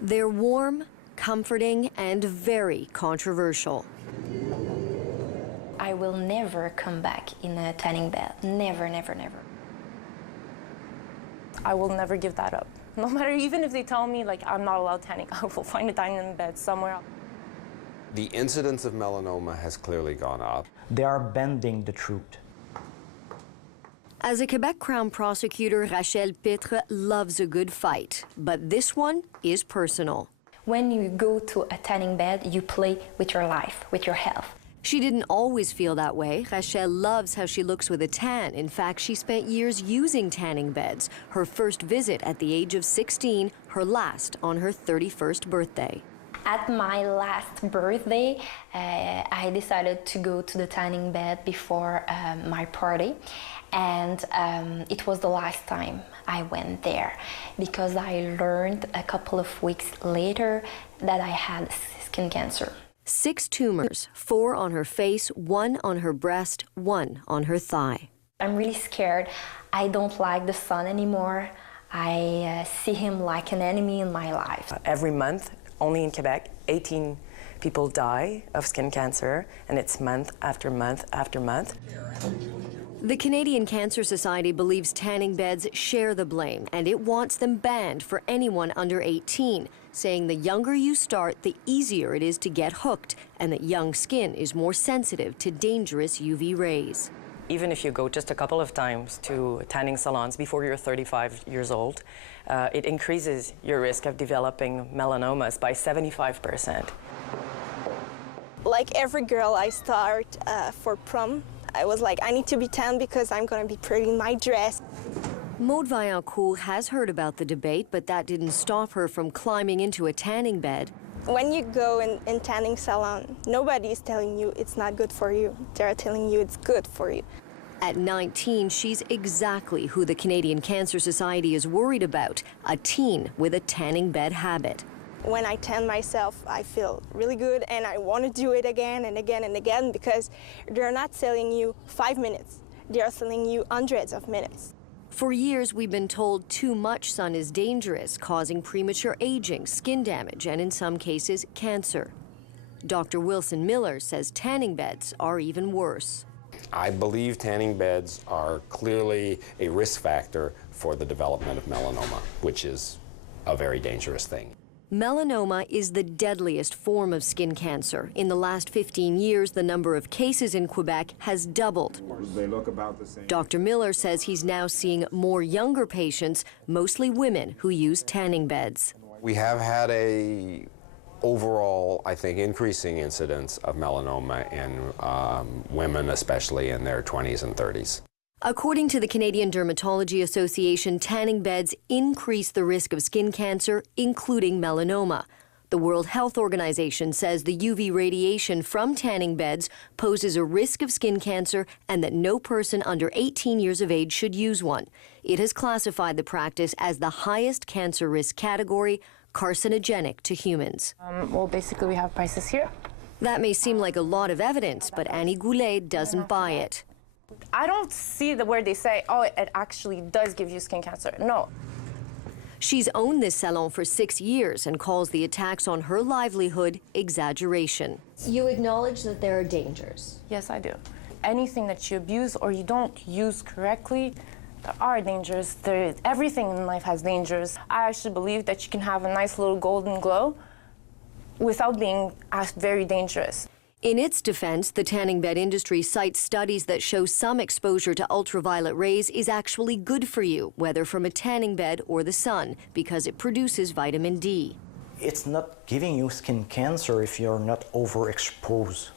They're warm, comforting, and very controversial. I will never come back in a tanning bed. Never, never, never. I will never give that up. No matter, even if they tell me like I'm not allowed tanning, I will find a tanning bed somewhere. The incidence of melanoma has clearly gone up. They are bending the truth. As a Quebec Crown prosecutor, Rachel Pitre loves a good fight, but this one is personal. When you go to a tanning bed, you play with your life, with your health. She didn't always feel that way. Rachel loves how she looks with a tan. In fact, she spent years using tanning beds. Her first visit at the age of 16, her last on her 31st birthday. At my last birthday, I decided to go to the tanning bed before my party. And it was the last time I went there because I learned a couple of weeks later that I had skin cancer. 6 tumors, 4 on her face, 1 on her breast, 1 on her thigh. I'm really scared. I don't like the sun anymore. I see him like an enemy in my life. Every month, only in Quebec, 18 people die of skin cancer, and it's month after month after month. The Canadian Cancer Society believes tanning beds share the blame, and it wants them banned for anyone under 18, saying the younger you start, the easier it is to get hooked, and that young skin is more sensitive to dangerous UV rays. Even if you go just a couple of times to tanning salons before you're 35 years old, it increases your risk of developing melanomas by 75%. Like every girl I start for prom, I was like, I need to be tan because I'm going to be pretty in my dress. Maude Vaillancourt has heard about the debate, but that didn't stop her from climbing into a tanning bed. When you go in tanning salon, nobody is telling you it's not good for you. They're telling you it's good for you. At 19, she's exactly who the Canadian Cancer Society is worried about, a teen with a tanning bed habit. When I tan myself, I feel really good, and I want to do it again and again and again because they're not selling you 5 minutes. They're selling you hundreds of minutes. For years, we've been told too much sun is dangerous, causing premature aging, skin damage, and in some cases, cancer. Dr. Wilson Miller says tanning beds are even worse. I believe tanning beds are clearly a risk factor for the development of melanoma, which is a very dangerous thing. Melanoma is the deadliest form of skin cancer. In the last 15 years, the number of cases in Quebec has doubled. They look about the same. Dr. Miller says he's now seeing more younger patients, mostly women, who use tanning beds. We have had a overall, I think, increasing incidence of melanoma in women, especially in their 20s and 30s. According to the Canadian Dermatology Association, tanning beds increase the risk of skin cancer, including melanoma. The World Health Organization says the UV radiation from tanning beds poses a risk of skin cancer and that no person under 18 years of age should use one. It has classified the practice as the highest cancer risk category, carcinogenic to humans. Well, basically we have prices here. That may seem like a lot of evidence, but Annie Goulet doesn't buy it. I don't see where they say, oh, it actually does give you skin cancer. No. She's owned this salon for 6 years and calls the attacks on her livelihood exaggeration. You acknowledge that there are dangers. Yes, I do. Anything that you abuse or you don't use correctly, there are dangers. Everything in life has dangers. I actually believe that you can have a nice little golden glow without being very dangerous. In its defense, the tanning bed industry cites studies that show some exposure to ultraviolet rays is actually good for you, whether from a tanning bed or the sun, because it produces vitamin D. It's not giving you skin cancer if you're not overexposed.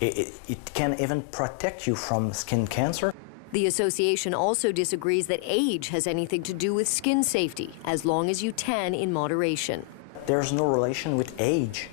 It can even protect you from skin cancer. The association also disagrees that age has anything to do with skin safety, as long as you tan in moderation. There's no relation with age.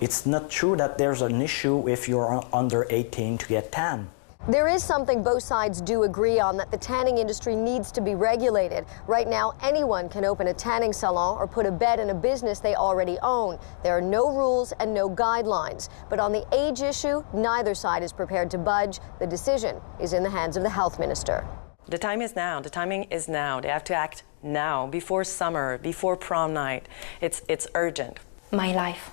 It's not true that there's an issue if you're under 18 to get tan. There is something both sides do agree on, that the tanning industry needs to be regulated. Right now, anyone can open a tanning salon or put a bed in a business they already own. There are no rules and no guidelines. But on the age issue, neither side is prepared to budge. The decision is in the hands of the health minister. The time is now. The timing is now. They have to act now, before summer, before prom night. It's urgent. My life,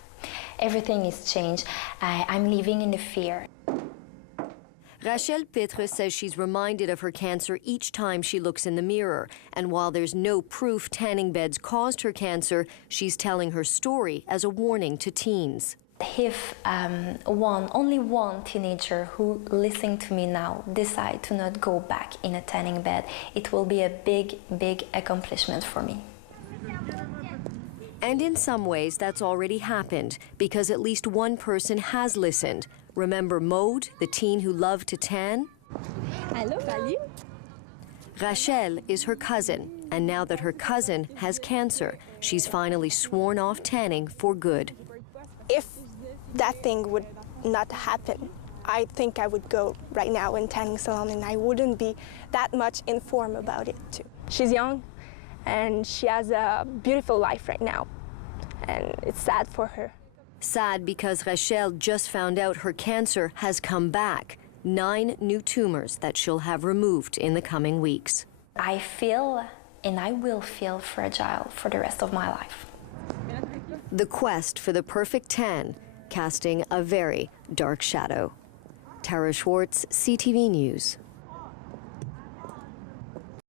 everything is changed. I'm living in the fear. Rachel Pitre says she's reminded of her cancer each time she looks in the mirror. And while there's no proof tanning beds caused her cancer, she's telling her story as a warning to teens. If only one teenager who listening to me now decide to not go back in a tanning bed, it will be a big, big accomplishment for me. And in some ways, that's already happened, because at least one person has listened. Remember Maude, the teen who loved to tan? Hello, Vali. Rachel is her cousin, and now that her cousin has cancer, she's finally sworn off tanning for good. If that thing would not happen, I think I would go right now in tanning salon and I wouldn't be that much informed about it too. She's young and she has a beautiful life right now, and it's sad for her. Sad because Rachel just found out her cancer has come back. 9 new tumors that she'll have removed in the coming weeks. I feel, and I will feel, fragile for the rest of my life. The quest for the perfect tan, casting a very dark shadow. Tarah Schwartz, CTV News.